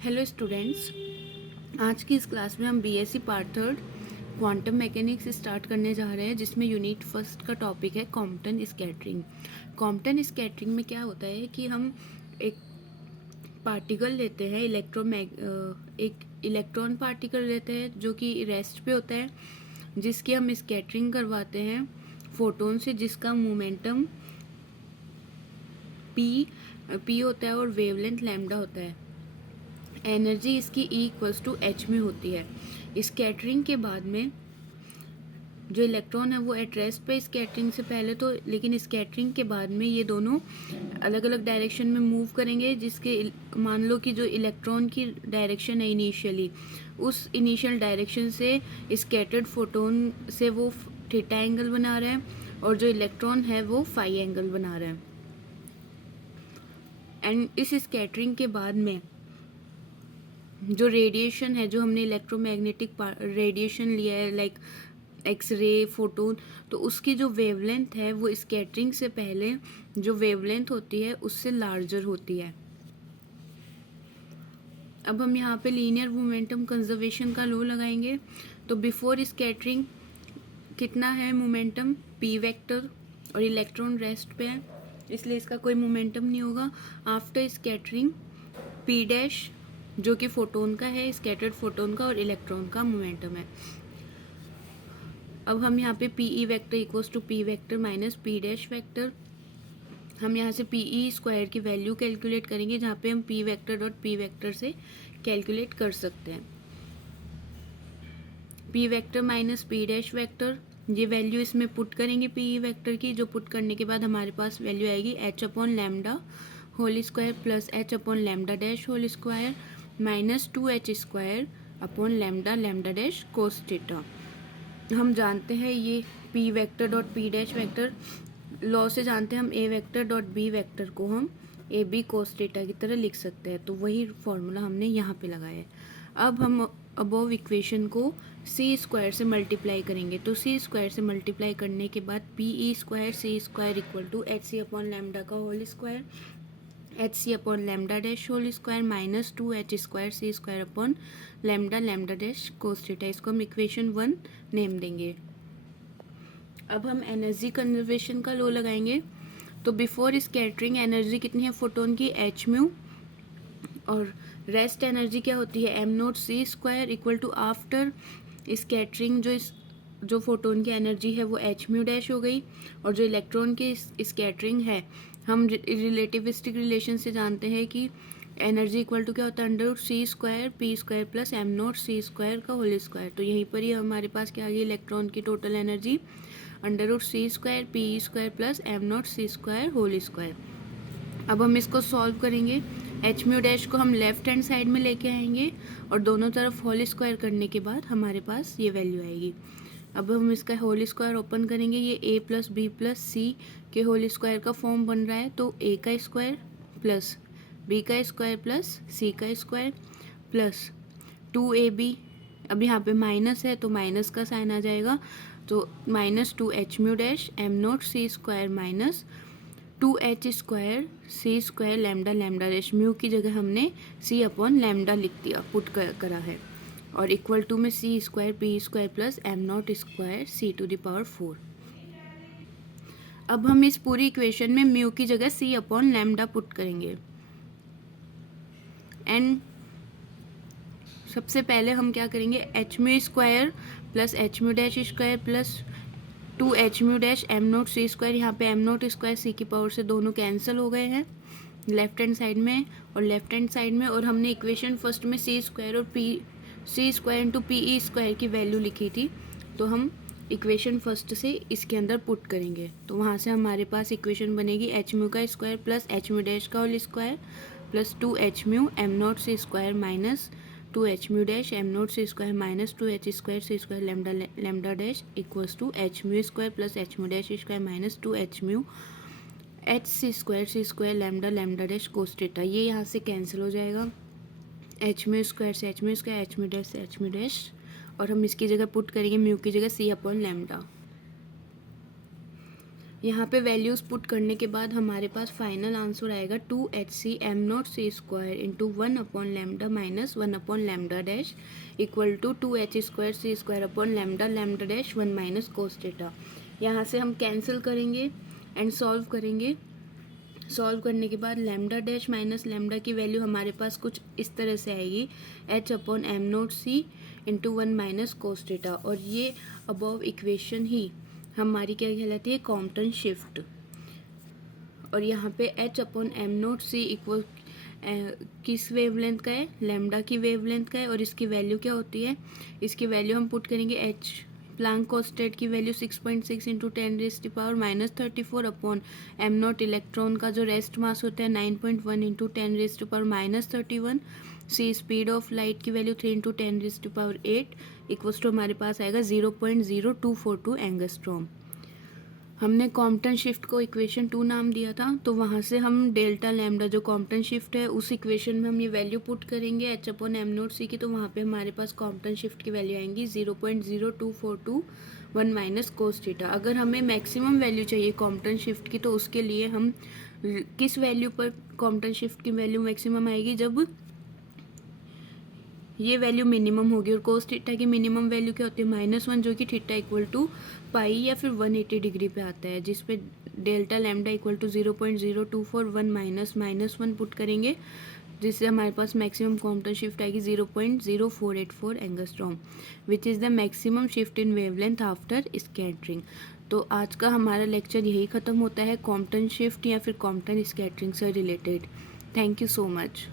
Hello students, आज की इस क्लास में हम BSc part third quantum mechanics start करने जा रहे हैं, जिसमें यूनिट फर्स्ट का टॉपिक है कॉम्पटन स्कैटरिंग। कॉम्पटन स्कैटरिंग में क्या होता है कि हम एक पार्टिकल लेते हैं, एक इलेक्ट्रॉन पार्टिकल लेते हैं जो कि रेस्ट पे होता है, जिसकी हम स्कैटरिंग करवाते हैं फोटोन से, जिसका मोमेंटम पी होता है और वेवलेंथ लैम्डा होता है। एनर्जी इसकी E=H में होती है। स्कैटरिंग के बाद में जो इलेक्ट्रॉन है वो एट रेस्ट पे स्कैटरिंग से पहले तो, लेकिन स्कैटरिंग के बाद में ये दोनों अलग अलग डायरेक्शन में मूव करेंगे, जिसके मान लो कि जो इलेक्ट्रॉन की डायरेक्शन है इनिशियली, उस इनिशियल डायरेक्शन से स्कैटर्ड फोटोन से वो थीटा एंगल बना रहा है और जो इलेक्ट्रॉन है वो फाई एंगल बना रहा है। एंड इस स्कैटरिंग के बाद में जो रेडिएशन है, जो हमने इलेक्ट्रोमैग्नेटिक रेडिएशन लिया है लाइक एक्सरे, फोटोन, तो उसकी जो वेवलेंथ है वो स्कैटरिंग से पहले जो वेवलेंथ होती है उससे लार्जर होती है। अब हम यहाँ पे लीनियर मोमेंटम कंजर्वेशन का लॉ लगाएंगे। तो बिफोर स्कैटरिंग कितना है मोमेंटम, पी वेक्टर, और इलेक्ट्रॉन रेस्ट पे है इसलिए इसका कोई मोमेंटम नहीं होगा। आफ्टर स्कैटरिंग पी डैश जो कि फोटोन का है, स्कैटर्ड फोटोन का, और इलेक्ट्रॉन का मोमेंटम है। अब हम यहाँ पे p e vector equals to p vector minus p dash vector, हम यहाँ से पी ई स्क्वायर की वैल्यू कैलकुलेट करेंगे, जहाँ पे हम p vector dot p vector से कैलकुलेट कर सकते हैं। P vector minus p dash vector, ये वैल्यू इसमें पुट करेंगे पी ई वैक्टर की, जो पुट करने के बाद हमारे पास वैल्यू आएगी h upon lambda whole square plus h upon lambda dash whole square minus 2h square upon lambda lambda dash cos theta. हम जानते हैं ये p vector dot p dash vector law से जानते हैं हम a vector dot b vector को हम ए बी कोस थीटा की तरह लिख सकते हैं, तो वही फॉर्मूला हमने यहाँ पे लगाया है। अब हम अबव इक्वेशन को सी स्क्वायर से मल्टीप्लाई करेंगे, तो सी स्क्वायर से मल्टीप्लाई करने के बाद P E square C square equal to H C upon lambda का whole square H C upon lambda dash whole square minus 2h square C square upon lambda lambda dash cos theta. इसको हम equation 1 name देंगे। अब हम energy conservation का law लगाएंगे। तो before scattering energy कितनी है फोटोन की, एच म्यू, और रेस्ट एनर्जी क्या होती है, m naught C square equal to after scattering जो फोटोन की एनर्जी है वो एच म्यू डैश हो गई, और जो इलेक्ट्रॉन की स्कैटरिंग है हम रिलेटिविस्टिक रिलेशन से जानते हैं कि एनर्जी इक्वल टू क्या होता है, under C square P square plus M naught सी स्क्वायर का होल स्क्वायर। तो यहीं पर ही हमारे पास क्या आ गई, इलेक्ट्रॉन की total energy under C square P square plus M naught सी स्क्वायर होल स्क्वायर। अब हम इसको सॉल्व करेंगे। एच म्यू डैश को हम लेफ्ट हैंड साइड में लेके आएंगे और दोनों तरफ होल स्क्वायर करने के बाद हमारे पास ये वैल्यू आएगी। अब हम इसका होल स्क्वायर ओपन करेंगे, ये ए प्लस बी प्लस सी के होल स्क्वायर का फॉर्म बन रहा है, तो ए का स्क्वायर प्लस बी का स्क्वायर प्लस सी का स्क्वायर प्लस 2ab, अब यहाँ पे माइनस है तो माइनस का साइन आ जाएगा, तो minus 2h mu dash M naught सी square minus 2h square C square lambda lambda dash, mu की जगह हमने सी अपॉन लैम्डा लिख दिया, पुट करा है, और इक्वल टू में C square P square plus M naught square C to the power 4। अब हम इस पूरी इक्वेशन में म्यू की जगह सी अपॉन लैम्डा पुट करेंगे। एंड सबसे पहले हम क्या करेंगे, H mu square plus H mu dash square plus 2h mu dash M naught सी स्क्वायर, यहाँ पे एम नोट स्क्वायर सी की पावर से दोनों कैंसिल हो गए हैं लेफ्ट हैंड साइड में और लेफ्ट हैंड साइड में, और हमने इक्वेशन फर्स्ट में सी स्क्वायर और सी स्क्वायर इंटू पी ई स्क्वायर की वैल्यू लिखी थी, तो हम इक्वेशन फर्स्ट से इसके अंदर पुट करेंगे, तो वहाँ से हमारे पास इक्वेशन बनेगी एच म्यू का square plus H mu dash का whole square plus 2h mu M naught C square minus 2h mu dash M naught C square minus 2h square C square lambda lambda dash equals to H mu square plus H mu dash square minus 2h mu H C square lambda lambda dash cos theta. ये यहाँ से cancel हो जाएगा, H mu square से H mu square, H mu dash से H mu dash, और हम इसकी जगह पुट करेंगे म्यू की जगह सी अपॉन लैम्डा। यहाँ पे वैल्यूज़ पुट करने के बाद हमारे पास फाइनल आंसर आएगा 2hc m naught C square into 1/λ minus 1/λ dash equal to 2h² C square upon lambda dash 1 minus cos theta. यहाँ से हम कैंसिल करेंगे एंड सॉल्व करेंगे। सॉल्व करने के बाद लैम्डा डैश माइनस लैम्डा की वैल्यू हमारे पास कुछ इस तरह से आएगी h/m0c into 1 minus cos theta. और ये अबव इक्वेशन ही हमारी क्या कहलाती है, कॉम्पटन शिफ्ट। और यहाँ पे h/m0c इक्वल किस वेवलेंथ का है, लैम्डा की वेवलेंथ का है। और इसकी वैल्यू क्या होती है, इसकी वैल्यू हम पुट करेंगे h प्लैंक कांस्टेंट की value 6.6 into 10⁻⁻34 upon m0 electron का जो रेस्ट मास होता है 9.1 into 10⁻31। C speed of light की वैल्यू 3 इंटू 10⁸ इक्वल्स टू हमारे पास आएगा 0.0242 एंगस्ट्रॉम। हमने कॉम्पटन शिफ्ट को इक्वेशन 2 नाम दिया था, तो वहाँ से हम डेल्टा लैम्डा जो कॉम्पटन शिफ्ट है उस इक्वेशन में हम ये वैल्यू पुट करेंगे h/m0c की, तो वहाँ पे हमारे पास कॉम्पटन शिफ्ट की वैल्यू आएंगी 0.02421 माइनस कोस थीटा। अगर हमें मैक्सिमम वैल्यू चाहिए कॉम्पटन शिफ्ट की, तो उसके लिए हम किस वैल्यू पर कॉम्पटन शिफ्ट की वैल्यू मैक्सिमम आएगी, जब ये वैल्यू मिनिमम होगी। और कोस थीटा की मिनिमम वैल्यू क्या होती है, -1, जो कि थीटा इक्वल टू पाई या फिर 180 डिग्री पे आता है, जिस पे delta lambda equal to 0.0241 minus -1 put करेंगे, जिससे हमारे पास मैक्सिमम कॉम्पटन शिफ्ट आएगी 0.0484 angstrom, which is the maximum shift in wavelength after scattering. तो आज का हमारा लेक्चर यही ख़त्म होता है कॉम्पटन शिफ्ट या फिर कॉम्पटन स्कैटरिंग से related. Thank you so much.